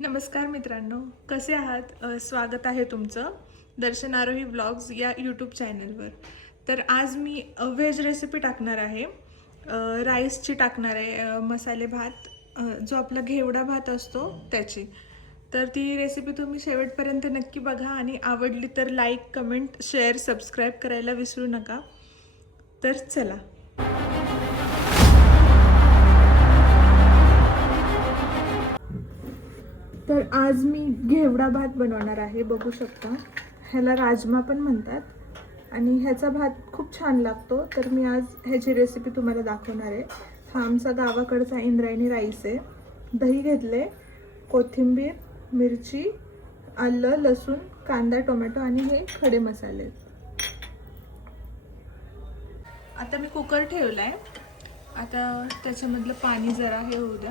नमस्कार मित्रांनो, कसे आहात? स्वागत आहे तुमचं दर्शन आरोही ब्लॉग्स या यूट्यूब चॅनलवर. तर आज मी व्हेज रेसिपी टाकणार आहे. राईसची टाकणार आहे, मसाले भात, जो आपला घेवडा भात असतो त्याची. तर ती रेसिपी तुम्ही शेवटपर्यंत नक्की बघा आणि आवडली तर लाईक, कमेंट, शेअर, सबस्क्राईब करायला विसरू नका. तर चला. तर आज मी घेवडा भात बनवणार आहे. बघू शकता, ह्याला राजमा पण म्हणतात आणि ह्याचा भात खूप छान लागतो. तर मी आज ह्याची रेसिपी तुम्हाला दाखवणार आहे. हा आमचा गावाकडचा इंद्रायणी राईस आहे. दही घेतले, कोथिंबीर, मिरची, आलं, लसूण, कांदा, टोमॅटो आणि हे खडे मसाले. आता मी कुकर ठेवलाय. आता त्याच्यामधलं पाणी जरा हे होऊ द्या.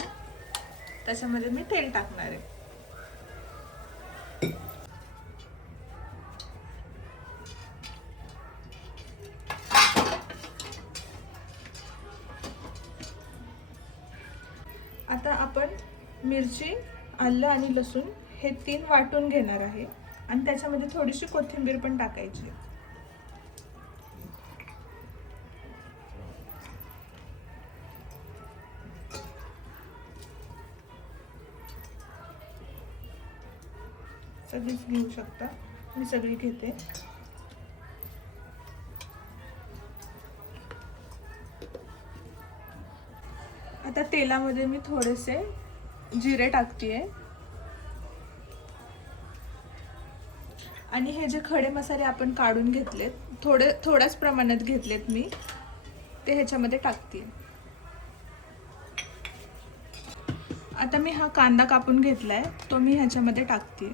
त्याच्यामध्ये मी तेल टाकणार आहे. आता आपण मिरची, आलं आणि लसूण हे 3 वाटून घेणार आहे आणि त्याच्यामध्ये थोडीशी कोथिंबीर पण टाकायची. सगळीच घेऊ शकता, मी सगळी घेते. आता तेलामध्ये मी थोडेसे जिरे टाकतेय आणि हे जे खडे मसाले आपण काढून घेतलेत, थोड्याच प्रमाणात घेतलेत मी, ते ह्याच्यामध्ये टाकते. आता मी हा कांदा कापून घेतलाय, तो मी ह्याच्यामध्ये टाकते.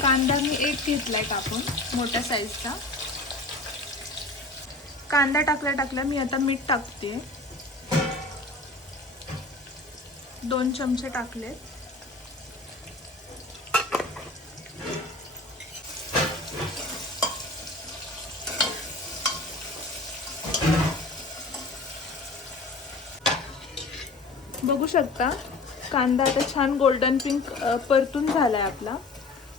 कांदा मी 1 घेतलाय कापून, मोठ्या साईजचा. कांदा टाकल्या मी आता मीठ टाकते. 2 चमचे टाकले. बघू शकता, कांदा आता छान गोल्डन पिंक परतून झालाय आपला.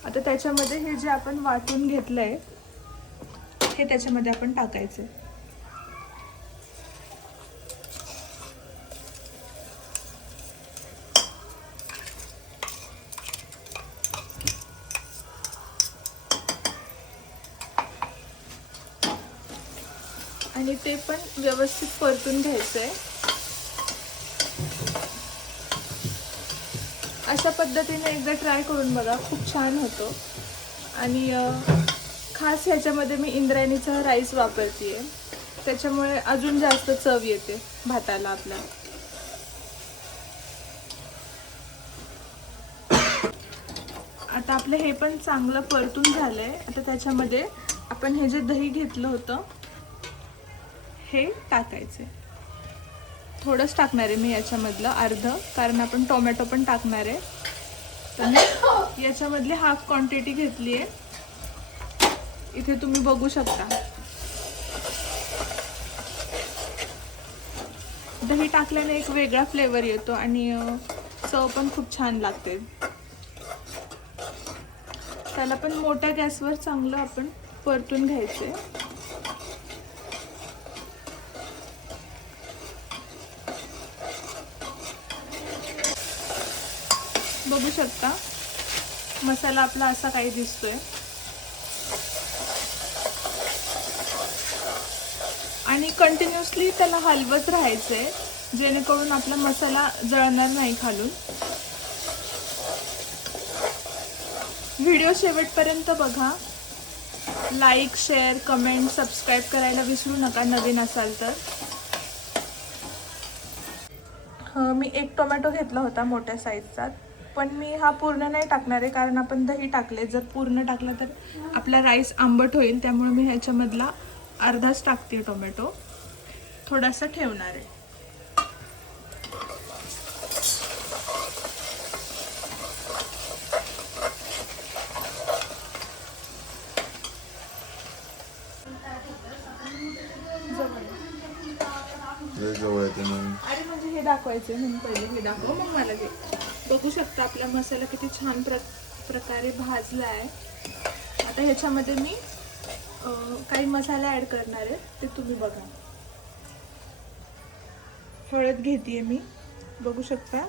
आता त्याच्यामध्ये हे जे आपण वाटून घेतलंय हे त्याच्यामध्ये आपण टाकायचे. आणि ते पण व्यवस्थित परतून घ्यायचंय. अशा पद्धतीने एकदा ट्राय करून बघा, खूप छान होतो. आणि खास ह्याच्यामध्ये मी इंद्रायणीचा राईस वापरतेय, त्याच्यामुळे अजून जास्त चव येते भाताला आपल्या. आता आपलं हे पण चांगलं परतून झालंय. आता त्याच्यामध्ये आपण हे जे दही घेतलं होतं हे टाकायचे. थोडंच टाकणार आहे मी याच्यामधलं, अर्ध, कारण आपण टोमॅटो पण टाकणार आहे. तर याच्यामधली हाफ क्वांटिटी घेतली आहे. इथे तुम्ही बघू शकता. दही टाकल्याने एक वेगळा फ्लेवर येतो आणि चव पण खूप छान लागते. त्याला पण मोठ्या गॅसवर चांगलं आपण परतून घ्यायचे. बघू शकता, मसाला आपला असा काही दिसतोय. आणि कंटिन्युअसली त्याला हलवत राहायचंय, जेणेकरून आपला मसाला जळणार नाही खालून. व्हिडिओ शेवटपर्यंत बघा. लाईक, शेअर, कमेंट, सबस्क्राईब करायला विसरू नका नवीन असाल तर. मी 1 टोमॅटो घेतला होता मोठ्या साईजचा, पण मी हा पूर्ण नाही टाकणार आहे, कारण आपण दही टाकले. जर पूर्ण टाकला तर आपला राईस आंबट होईल, त्यामुळे मी ह्याच्यामधला अर्धाच टाकते टोमॅटो. थोडासा ठेवणार आहे. मध्ये जवळ येते म्हणून. अरे म्हणजे हे दाखवायचं म्हणून पहिले हे दाखव मग मला घे. बघू शकता आपला मसाला किती छान प्रकारे भाजला आहे. आता ह्याच्यामध्ये मी काही मसाले ॲड करणार आहे ते तुम्ही बघा. हळद घेते मी, बघू शकता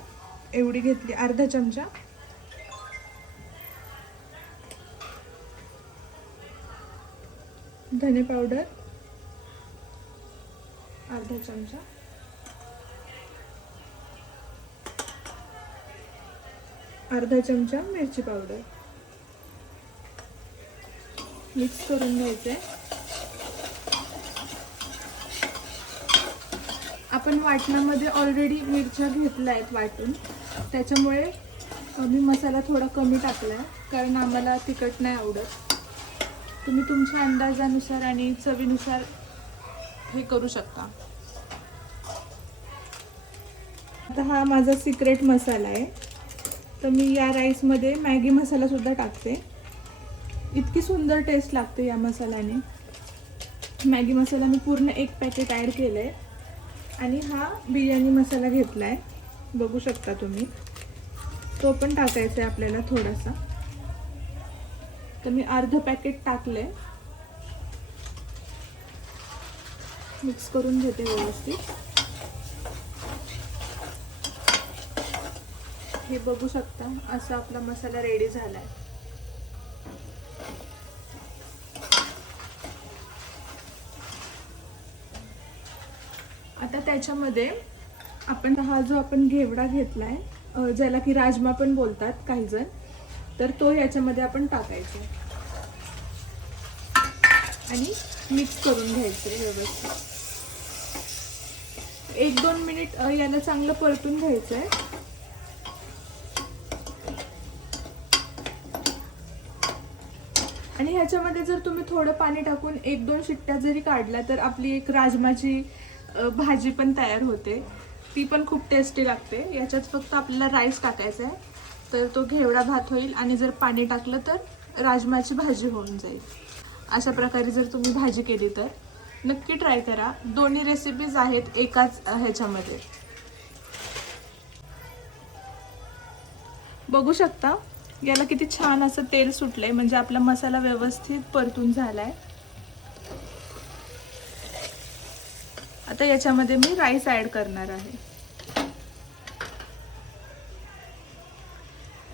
एवढी घेतली, अर्धा चमचा. धने पावडर अर्धा चमचा. अर्धा चमचा मिरची पावडर. मिक्स करून घ्यायचे. आपण वाटणामध्ये ऑलरेडी मिरच्या घेतल्या आहेत वाटून, त्याच्यामुळे मी मसाला थोडा कमी टाकला आहे, कारण आम्हाला तिखट नाही आवडत. तुम्ही तुमच्या अंदाजानुसार आणि चवीनुसार हे करू शकता. आता हा माझा सिक्रेट मसाला आहे, तर मी या राईसमध्ये मॅगी मसाला सुद्धा टाकते. इतकी सुंदर टेस्ट लागते या मसाल्याने. मॅगी मसाला मी पूर्ण 1 पॅकेट ॲड केलं आहे. आणि हा बिर्याणी मसाला घेतला आहे, बघू शकता तुम्ही, तो पण टाकायचा आहे आपल्याला थोडासा. तर मी अर्ध पॅकेट टाकले. मिक्स करून घेते व्यवस्थित. हे बघू शकता असा आपला मसाला रेडी झाला आहे. आता त्याच्यामध्ये आपण हा जो आपण घेवडा घेतलाय, ज्याला की राजमा पण बोलतात काही जण, तर तो याच्यामध्ये आपण टाकायचा आणि मिक्स करून घ्यायचं व्यवस्थित. 1-2 मिनिट याला चांगलं परतून घ्यायचं आहे. आणि ह्याच्यामध्ये जर तुम्ही थोडं पाणी टाकून 1-2 शिट्ट्या जरी काढल्या तर आपली एक राजमाची भाजी पण तयार होते. ती पण खूप टेस्टी लागते. याच्यात फक्त आपल्याला राईस टाकायचा आहे, तर तो घेवडा भात होईल. आणि जर पाणी टाकलं तर राजमाची भाजी होऊन जाईल. अशा प्रकारे जर तुम्ही भाजी केली तर नक्की ट्राय करा. दोन्ही रेसिपीज आहेत एकाच ह्याच्यामध्ये. बघू शकता याला किती छान असं तेल सुटलंय, म्हणजे आपला मसाला व्यवस्थित परतून झालाय. आता याच्यामध्ये मी राईस ॲड करणार आहे.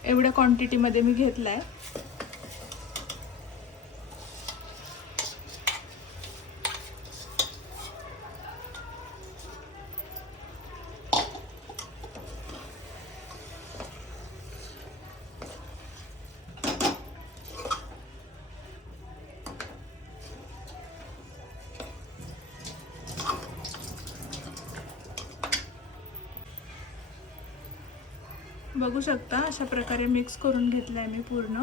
एवढ्या क्वांटिटीमध्ये मी घेतलाय. बघू शकता अशा प्रकारे मिक्स करून घेतलं आहे मी पूर्ण.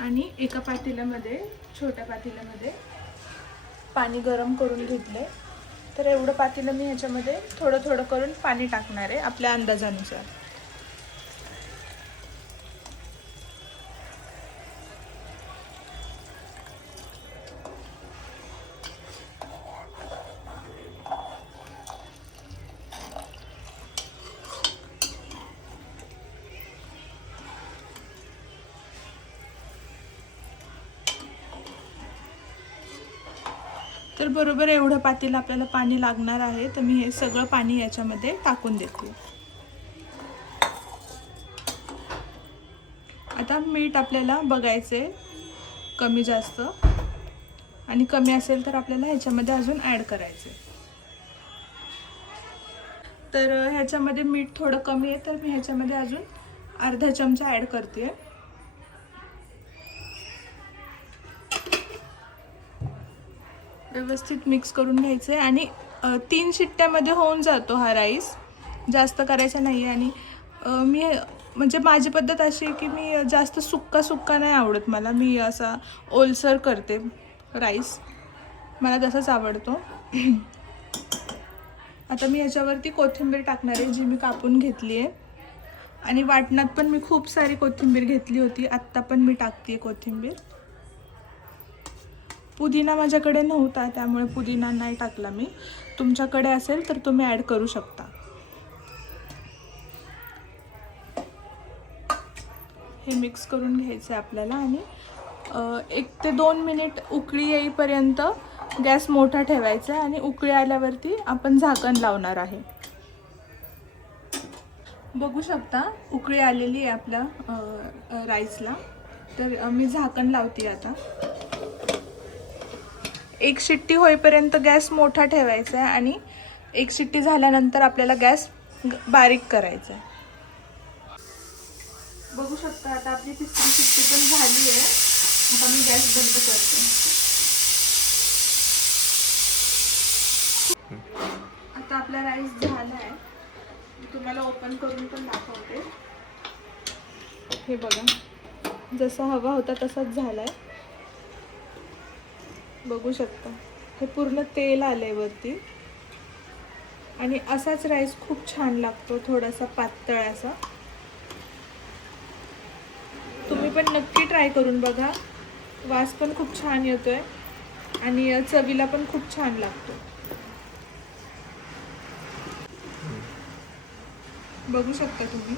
आणि एका पातेल्यामध्ये, छोट्या पातेल्यामध्ये पाणी गरम करून घेतले. तर एवढं पातेलं मी ह्याच्यामध्ये थोडं थोडं करून पाणी टाकणार आहे आपल्या अंदाजानुसार. तर बरोबर एवढं पातेलं आपल्याला पाणी लागणार आहे. तर मी हे सगळं पाणी याच्यामध्ये टाकून देते. आता मीठ आपल्याला बघायचे कमी जास्त, आणि कमी असेल तर आपल्याला ह्याच्यामध्ये अजून ॲड करायचे. तर ह्याच्यामध्ये मीठ थोडं कमी आहे, तर मी ह्याच्यामध्ये अजून अर्धा चमचा ॲड करते. व्यवस्थित मिक्स करून घ्यायचं आहे. आणि 3 शिट्ट्यामध्ये होऊन जातो हा राईस, जास्त करायचा नाही आहे. आणि मी म्हणजे माझी पद्धत अशी आहे की मी जास्त सुक्का नाही आवडत मला. मी असा ओलसर करते राईस, मला तसंच आवडतो. आता मी ह्याच्यावरती कोथिंबीर टाकणार आहे, जी मी कापून घेतली आहे. आणि वाटणात पण मी खूप सारी कोथिंबीर घेतली होती, आत्ता पण मी टाकते कोथिंबीर. पुदिना माझ्याकडे नव्हता त्यामुळे पुदिना नाही टाकला मी. तुमच्याकडे असेल तर तुम्ही ॲड करू शकता. हे मिक्स करून घ्यायचं आहे आपल्याला आणि 1 ते 2 मिनिट उकळी येईपर्यंत गॅस मोठा ठेवायचा आहे आणि उकळी आल्यावरती आपण झाकण लावणार आहे. बघू शकता उकळी आलेली आहे आपल्या राईसला. तर मी झाकण लावते आता. 1 शिट्टी होईपर्यंत गॅस मोठा ठेवायचा आहे आणि 1 शिट्टी झाल्यानंतर आपल्याला गॅस बारीक करायचा आहे. बघू शकता आता आपली 3री शिट्टी पण झाली आहे. आता मी गॅस बंद करते. आता आपला राईस झाला आहे. मी तुम्हाला ओपन करून पण दाखवते. हे बघा जसा हवा होता तसाच झालाय. बघू शकता हे पूर्ण तेल आलंय वरती आणि असाच राईस खूप छान लागतो, थोडासा पातळ असा. तुम्ही पण नक्की ट्राय करून बघा. वास पण खूप छान येतोय आणि चवीला पण खूप छान लागतो. बघू शकता तुम्ही.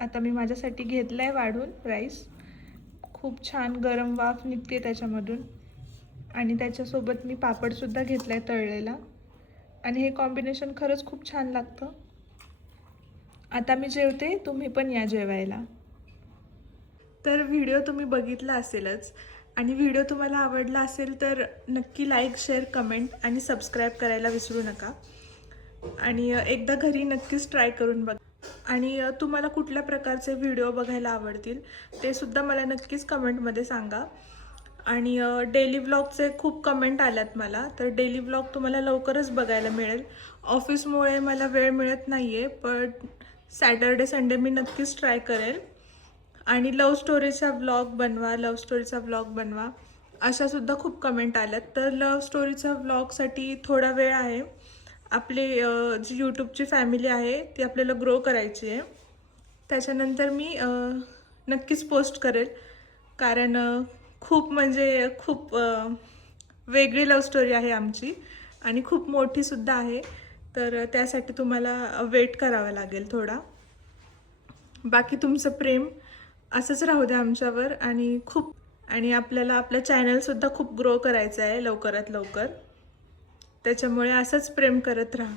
आता मी माझ्यासाठी घेतलाय वाढून राईस. खूप छान गरम वाफ निघते त्याच्यामधून आणि त्याच्यासोबत मी पापडसुद्धा घेतलाय तळलेला आणि हे कॉम्बिनेशन खरंच खूप छान लागतं. आता मी जेवते, तुम्ही पण या जेवायला. तर व्हिडिओ तुम्ही बघितला असेलच आणि व्हिडिओ तुम्हाला आवडला असेल तर नक्की लाईक, शेअर, कमेंट आणि सबस्क्राईब करायला विसरू नका. आणि एकदा घरी नक्कीच ट्राय करून बघा. आणि तुम्हाला कुठल्या प्रकारचे व्हिडिओ बघायला आवडतील ते सुद्धा मला नक्कीच कमेंटमध्ये सांगा. आणि डेली व्लॉगचे खूप कमेंट आल्यात मला, तर डेली व्लॉग तुम्हाला लवकरच बघायला मिळेल. ऑफिसमुळे मला वेळ मिळत नाही आहे, पण सॅटर्डे संडे मी नक्कीच ट्राय करेल. आणि लव्ह स्टोरीचा व्लॉग बनवा अशासुद्धा खूप कमेंट आल्यात. तर लव्ह स्टोरीचा व्लॉगसाठी थोडा वेळ आहे. आपली जी यूट्यूबची फॅमिली आहे ती आपल्याला ग्रो करायची आहे. त्याच्यानंतर मी नक्कीच पोस्ट करेल, कारण खूप म्हणजे खूप वेगळी लव्ह स्टोरी आहे आमची आणि खूप मोठीसुद्धा आहे. तर त्यासाठी तुम्हाला वेट करावं लागेल थोडा. बाकी तुमचं प्रेम असंच राहू द्या आमच्यावर आणि आपल्याला आपलं चॅनलसुद्धा खूप ग्रो करायचं आहे लवकरात लवकर. त्याच्यामुळे असंच प्रेम करत राहा.